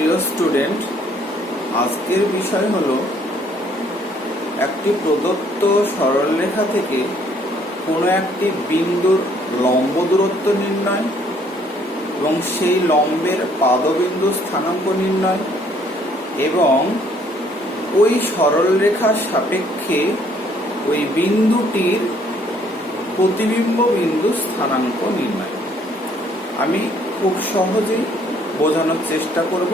প্রিয় স্টুডেন্ট, আজকের বিষয় হলো একটি প্রদত্ত সরলরেখা থেকে কোনো একটি বিন্দুর লম্ব দূরত্ব নির্ণয় এবং সেই লম্বের পাদবিন্দু স্থানাঙ্ক নির্ণয় এবং ওই সরলরেখার সাপেক্ষে ওই বিন্দুটির প্রতিবিম্ব বিন্দু স্থানাঙ্ক নির্ণয়। আমি খুব সহজেই বোঝানোর চেষ্টা করব,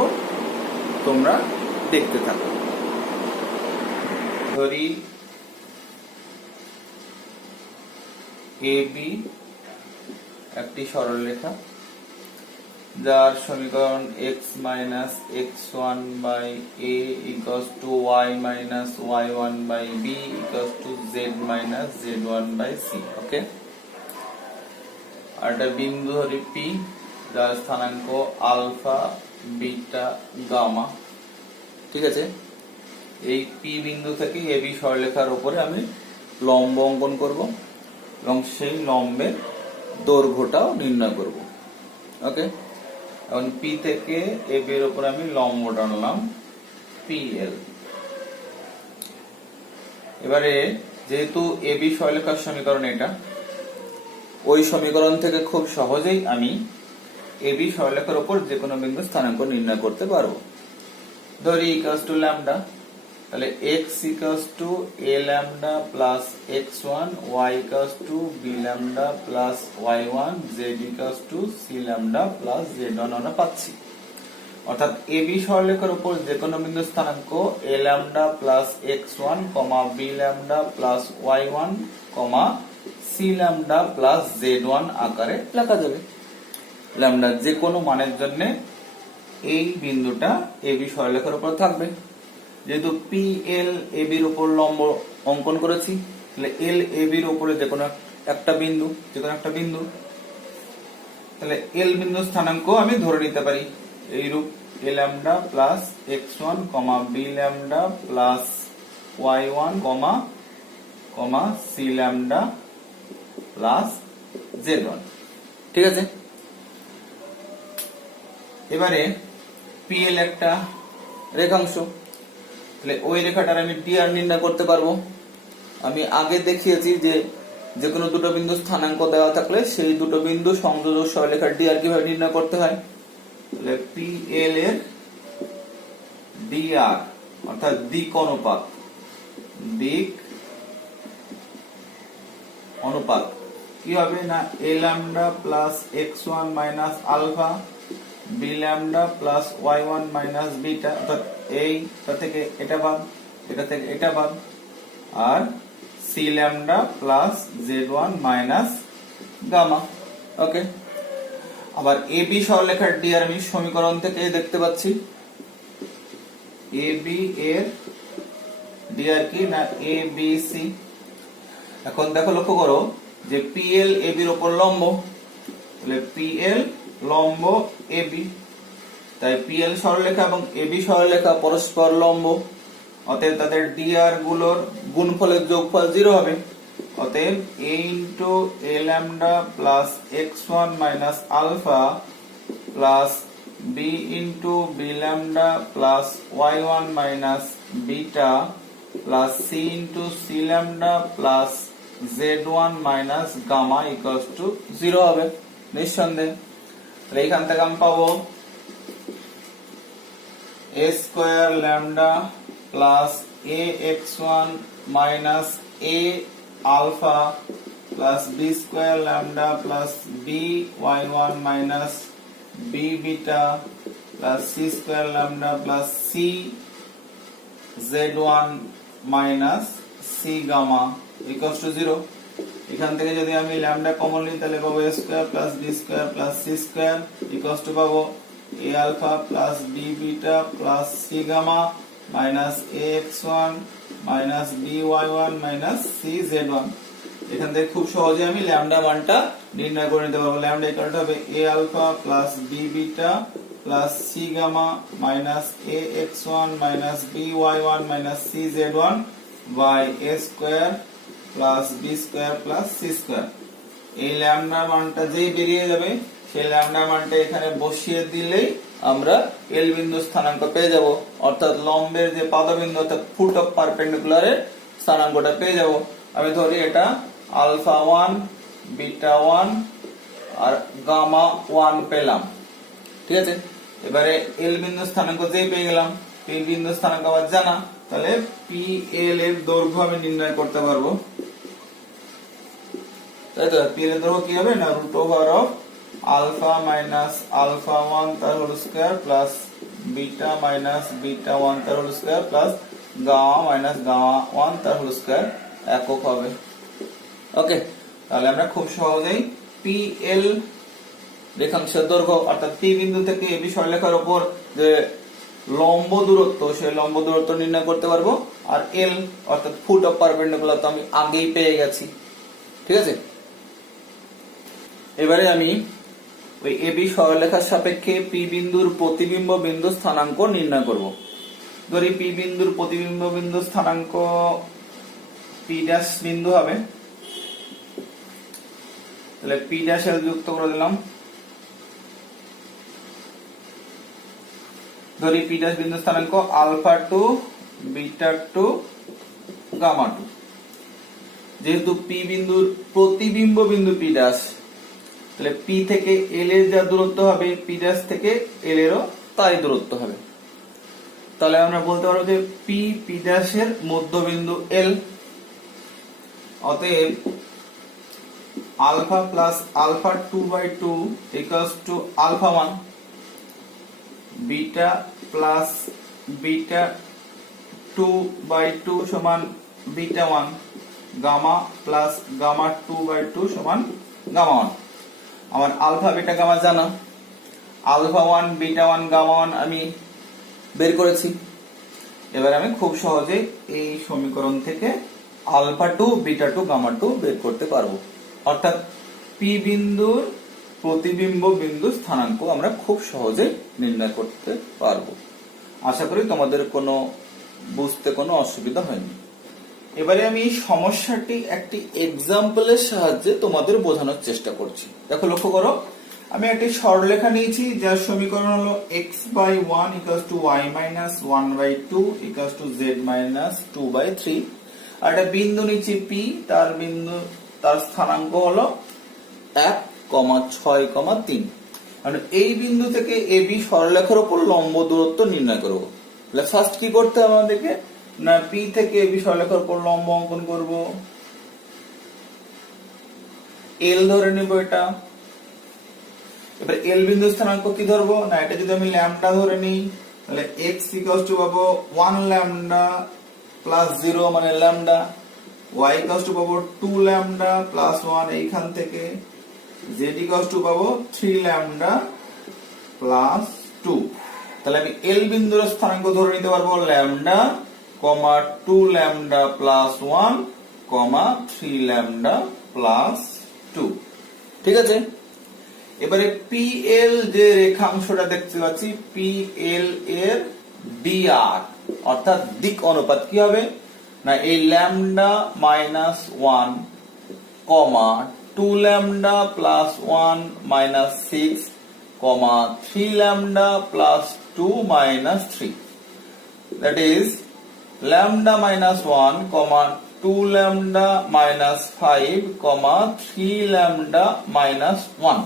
তোমরা দেখতে থাকো। ধরি AB একটি সরলরেখা যার সমীকরণ x minus x1 by a equals to y minus y1 by b equals to z minus z1 by c। ওকে, আর একটা বিন্দু ধরি P যার স্থানাঙ্ক আলফা বিটা গামা। ঠিক আছে, এই P বিন্দু থেকে AB সরলরেখার উপরে আমি লম্ব অঙ্কন করব এবং সেই লম্বের দৈর্ঘ্যটাও নির্ণয় করব। ওকে, এখন P থেকে AB এর উপরে আমি লম্ব টানলাম PL। এবারে যেহেতু AB সরলরেখার সমীকরণ এটা, ওই সমীকরণ থেকে খুব সহজেই আমি AB সরলরেখার উপর যে কোনো বিন্দু স্থানাঙ্ক নির্ণয় করতে পারবো। ধরি ইকুয়ালস টু ল্যামডা, তাহলে x equals to a lambda plus x1, y equals to b lambda plus y1, z equals to c lambda plus z1 আমরা পাচ্ছি। অর্থাৎ AB সরলরেখার উপর যে কোনো বিন্দু স্থানাঙ্ক a lambda plus x1, b lambda plus y1, c lambda plus z1 আকারে লেখা যাবে। ল্যামডা যে কোনো মানের জন্য এই বিন্দুটা AB সরলরেখার উপর থাকবে। যেহেতু PL AB এর উপর লম্ব অঙ্কন করেছি, তাহলে L AB এর উপরে যে কোনো একটা বিন্দু, তাহলে L বিন্দু স্থানাঙ্ক আমি ধরে নিতে পারি এইরূপ a lambda plus x1, b lambda plus y1, c lambda plus z1। ঠিক আছে, এবারে PL একটা রেখাংশ, তাহলে ওই রেখাটার আমি dr নির্ণয় করতে পারবো। আমি আগে দেখিয়েছি যে কোনো দুটো বিন্দু স্থানাঙ্ক দেওয়া থাকলে সেই দুটো বিন্দু সংযোজক সরলরেখার dr কিভাবে নির্ণয় করতে হয়। তাহলে PL এর dr অর্থাৎ দিক অনুপাত কি হবে না, a lambda plus x1 minus alpha, b lambda plus y1 minus beta, অর্থাৎ এইটা থেকে এটা বাদ, এটা থেকে এটা বাদ, আর c lambda plus z1 minus gamma. Okay, আবার AB সরলরেখার dr আমি সমীকরণ থেকে দেখতে পাচ্ছি। AB এর dr কি না ABC। এখন দেখো, লক্ষ্য করো যে PL AB এর উপর লম্ব, তাহলে PL লম্ব AB, তাই PL সরলরেখা এবং AB সরলরেখা পরস্পর লম্ব, অতএব তাদের dr গুলোর গুণফলের যোগফল 0 হবে। অতএব a into a lambda plus x1 minus alpha plus b into b lambda plus y1 minus beta plus c into c lambda plus z1 minus gamma equals to 0 হবে নিঃসন্দেহে। তাহলে এখান থেকে আমি পাবো a square lambda plus ax1 minus a alpha plus b square lambda plus b y1 minus b beta plus c square lambda plus c z1 minus c gamma equals to 0। এখান থেকে যদি আমি ল্যামডা কমন নিই তাহলে পাবো a square plus b square plus c square equals to পাবো a alpha plus b beta plus c gamma minus ax1 minus by1 minus c z1। এখান থেকে খুব সহজে আমি ল্যামডা মানটা নির্ণয় করে নিতে পারবো। ল্যামডা ইকুয়াল টু হবে a alpha plus b beta plus c gamma minus ax1 minus by1 minus c z1 by a square plus b square plus c square। এই ল্যামডা মানটা যেই বেরিয়ে যাবে সেই ল্যামডা মানটা এখানে বসিয়ে দিলেই আমরা এল বিন্দু স্থানাঙ্ক পেয়ে যাব, অর্থাৎ লম্বের যে পাদবিন্দু অর্থাৎ ফুট অফ পারপেন্ডিকুলারের স্থানাঙ্কটা পেয়ে যাব। আমি ধরি এটা আলফা 1, বিটা 1 আর গামা 1 পেলাম, ঠিক আছে। এবারে এল বিন্দু স্থানাঙ্ক যেই পেয়ে গেলাম, পি বিন্দু স্থানাঙ্ক আমার জানা, তাহলে পি এল এর দৈর্ঘ্য আমি নির্ণয় করতে পারবো, তাই তো। পি এল এর দৈর্ঘ্য কি হবে না, root over of alpha minus alpha 1 তার whole square plus beta minus beta 1 তার whole square plus gamma minus gamma 1 তার হোল স্কয়ার একক হবে। ওকে, তাহলে আমরা খুব সহজেই পি এল রেখাংশের দৈর্ঘ্য অর্থাৎ পি বিন্দু থেকে এবি সরলরেখার উপর যে লম্ব দূরত্ব সেই লম্ব দূরত্ব নির্ণয় করতে পারবো। আর এল অর্থাৎ ফুট অফ পারপেন্ডিকুলার তো আমি আগেই পেয়ে গেছি, ঠিক আছে। এবারে আমি ওই এবি সরলরেখার সাপেক্ষে পি বিন্দুর প্রতিবিম্ব বিন্দু স্থানাঙ্ক নির্ণয় করব। ধরি পি বিন্দুর প্রতিবিম্ব বিন্দু স্থানাঙ্ক পি ড্যাশ বিন্দু হবে, তাহলে পি ড্যাশ এল যুক্ত করে দিলাম। ধরি পি ড্যাশ বিন্দু স্থানাঙ্ক আলফা 2, বিটা 2, গামা 2। যেহেতু পি বিন্দুর প্রতিবিম্ব বিন্দু পি ড্যাশ, তাহলে পি থেকে এল এর যা দূরত্ব হবে পি ড্যাশ থেকে এল এরও তাই দূরত্ব হবে। তাহলে আমরা বলতে পারবো যে পি পি ড্যাশ এর মধ্যবিন্দু এল। অতএব alpha plus alpha 2/2 equals to alpha 1, beta plus beta 2/2 সমান বিটা 1, গামা প্লাস গামা 2/2 সমান গামা 1। আমার আলফা বিটা গামা জানা, আলফা 1 বিটা 1 গামা 1 আমি বের করেছি। এবার আমি খুব সহজে এই সমীকরণ থেকে আলফা 2 বিটা 2 গামা 2 বের করতে পারবো, অর্থাৎ পি বিন্দুর প্রতিবিম্ব বিন্দু স্থানাঙ্ক আমরা খুব সহজে নির্ণয় করতে পারবো। আশা করি তোমাদের কোনো বুঝতে কোনো অসুবিধা হয়নি। এবারে আমি এই সমস্যাটি একটি এক্সাম্পলের সাহায্যে তোমাদের বোঝানোর চেষ্টা করছি। দেখো, লক্ষ্য করো, আমি একটি সরলরেখা নিয়েছি যার সমীকরণ হলো x/1 = y - 1/2 = z - 2/3। আর একটা বিন্দু নিচ্ছি p, তার স্থানাঙ্ক হলো 1,6,3। মানে এই বিন্দু থেকে এবি সরলরেখার উপর লম্ব দূরত্ব নির্ণয় করব। তাহলে ফার্স্ট কি করতে হবে আমাদেরকে না, পি থেকে এবি সরলরেখার উপর লম্ব অঙ্কন করব। এল ধরে নেব এটা। এবার এল বিন্দু স্থানাঙ্ক কি ধরবো না, এটা যদি আমি ল্যামডা ধরে নিই তাহলে x = পাবো 1 ল্যামডা প্লাস 0 মানে ল্যামডা, y = পাবো 2 ল্যামডা প্লাস 1 এইখান থেকে, z = পাবো 3 ল্যামডা প্লাস 2। তাহলে আমি এল বিন্দুর স্থানাঙ্ক ধরে নিতে পারবো lambda, 2 lambda plus 1, 3 lambda plus 2, ঠিক আছে। এবারে PL যে রেখাংশটা দেখতে পাচ্ছি, PL এর dr অর্থাৎ দিক অনুপাত কি হবে না, এই lambda minus 1, 2 lambda plus 1 minus 6, 3 lambda plus 2 minus 3। That is lambda minus 1, 2 lambda minus 5, 3 lambda minus 1।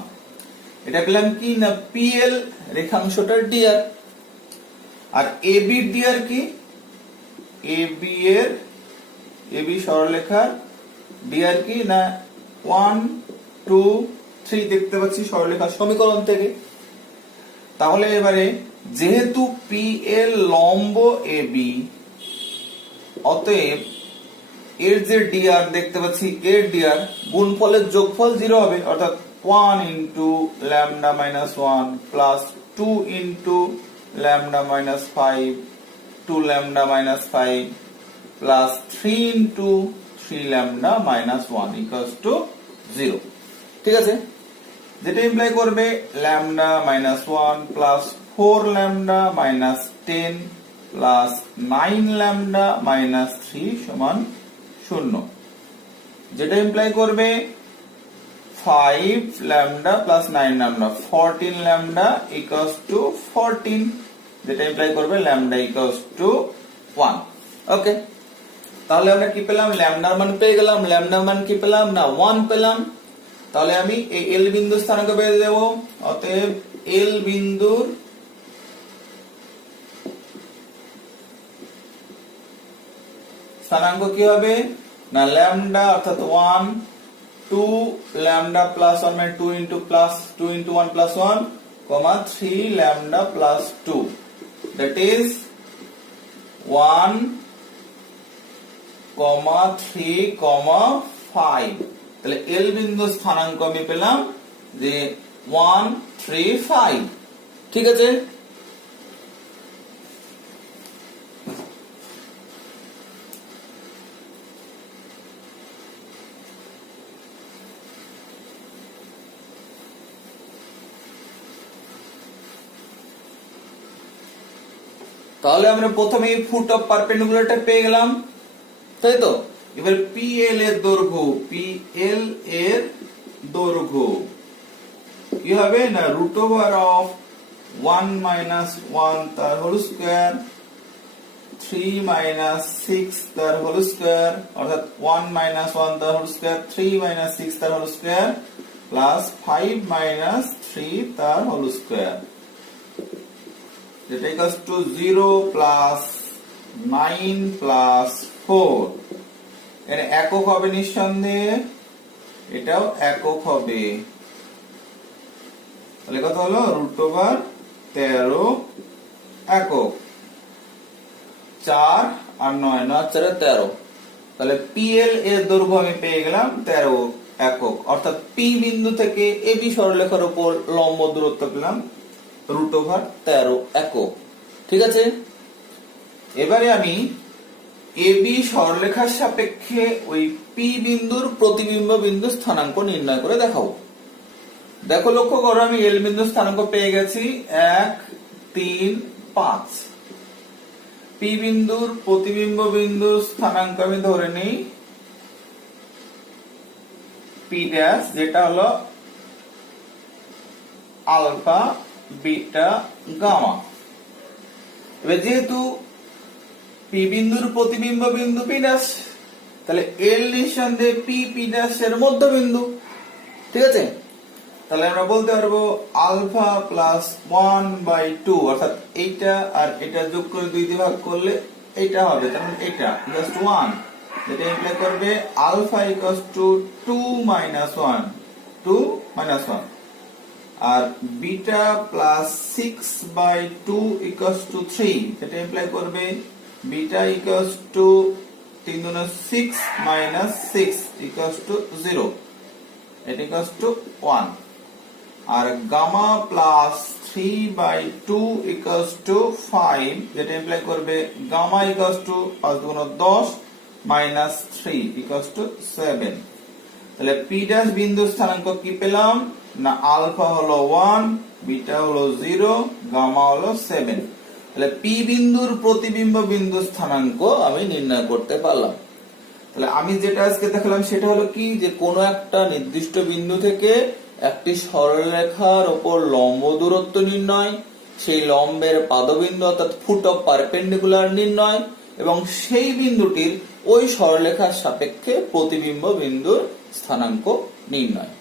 এটা পেলাম কি না, PL রেখাংশটার dr। আর AB এর dr কি, AB সরলরেখার dr কি না 1, 2, 3 দেখতে পাচ্ছি সরলরেখার সমীকরণ থেকে। তাহলে এবারে যেহেতু PL লম্ব AB, অতএব এর যে dr দেখতে পাচ্ছি এর dr গুণফলের যোগফল 0 হবে, অর্থাৎ 1 into lambda minus 1 plus 2 into lambda minus 5, 2 lambda minus 5 plus 3 into 3 lambda minus 1 equals to 0, ঠিক আছে। যেটা ইমপ্লাই করবে lambda minus 1 plus 4 lambda minus 10 plus 9 lambda minus 3 সমান 0। যেটা ইমপ্লাই করবে 5 lambda plus 9 lambda 14 lambda equals to 14, যেটা imply করবে lambda equals to 1. ওকে, তাহলে আমরা কি পেলাম? ল্যামডার মান পেয়ে গেলাম। ল্যামডার মান কি পেলাম? না 1 পেলাম। তাহলে আমি এই এল বিন্দু স্থানাঙ্ক পেয়ে দেব। অতএব এল বিন্দুর স্থানাঙ্ক কি হবে? না ল্যামডা অর্থাৎ 1, 2 lambda plus 1 মানে 2 into 1 plus 1, 3 lambda plus 2, that is 1, 3, 5. তাহলে এল বিন্দু স্থানাঙ্ক আমি পেলাম যে 1, 3, 5। ঠিক আছে, তাহলে আমরা প্রথমেই ফুট অফ পারপেন্ডিকুলারটা পেয়ে গেলাম, তাই তো। এবার পিএল এর দৈর্ঘ্য, পিএল এর দৈর্ঘ্য কি হবে? না রুট ওভার অফ 1 minus 1 তার হোল স্কয়ার, 3 minus 6 তার হোল স্কয়ার, অর্থাৎ 1 minus 1 তার হোল স্কয়ার, 3 minus 6 তার হোল স্কয়ার, প্লাস 5 minus 3 তার হোল স্কয়ার, যেটা ইকুয়ালস টু 0 প্লাস 9 প্লাস 4। এর একক হবে নিঃসন্দেহে, এটাও একক হবে। তাহলে কত হলো? রুট ওভার 13 একক। 4 আর 9, 9 4 13। তাহলে পিএল এর দৈর্ঘ্য আমি পেয়ে গেলাম 13 একক, অর্থাৎ পি বিন্দু থেকে এবি সরলরেখার উপর লম্ব দূরত্ব পেলাম রুট ওভার 13 একক। ঠিক আছে, এবারে আমি এবি সরলরেখার সাপেক্ষে ওই পি বিন্দুর প্রতিবিম্ব বিন্দু স্থানাঙ্ক নির্ণয় করে দেখাবো। দেখো, লক্ষ্য করো, আমি এল বিন্দু স্থানাঙ্ক পেয়ে গেছি 1, 3, 5। পি বিন্দুর প্রতিবিম্ব বিন্দু স্থানাঙ্ক আমি ধরে নিই পি ড্যাশ, যেটা হলো আলফা, বিটা, গামা। এবার যেহেতু পি বিন্দুর প্রতিবিম্ব বিন্দু পি ড্যাশ, তাহলে এল নিঃসন্দেহে পি ড্যাশ এর মধ্যবিন্দু। ঠিক আছে, তাহলে আমরা বলতে পারবো আলফা প্লাস 1/2, অর্থাৎ এইটা আর এটা যোগ করে 2 দিয়ে ভাগ করলে এইটা হবে, তাহলে এটা ইকুয়ালস টু 1, যেটা ইমপ্লাই করবে alpha equals to 2 minus 1, 2 minus 1, আর বিটা প্লাস 6/2 ইকুয়ালস টু 3, যেটা ইমপ্লাই করবে বিটা ইকুয়ালস টু 3 গুণ 6 minus 6 ইকুয়ালস টু 0, এটা ইকুয়ালস টু 1, আর গামা প্লাস 3/2 ইকুয়ালস টু 5, যেটা ইমপ্লাই করবে গামা ইকুয়ালস টু 5 গুণ 10 minus 3 ইকুয়ালস টু 7। তাহলে পি ড্যাশ বিন্দু স্থানাঙ্ক কি পেলাম? না আলফা হলো 1, বিটা হলো 0, গামা হলো 7। তাহলে পি বিন্দুর প্রতিবিম্ব বিন্দু স্থানাঙ্ক আমি নির্ণয় করতে পারলাম। তাহলে আমি যেটা আজকে দেখালাম সেটা হলো কি, যে কোনো একটা নির্দিষ্ট বিন্দু থেকে একটি সরলরেখার উপর লম্ব দূরত্ব নির্ণয়, সেই লম্বের পাদবিন্দু অর্থাৎ ফুট অফ পারপেন্ডিকুলার নির্ণয়, এবং সেই বিন্দুটির ওই সরলরেখার সাপেক্ষে প্রতিবিম্ব বিন্দুর স্থানাঙ্ক নির্ণয়।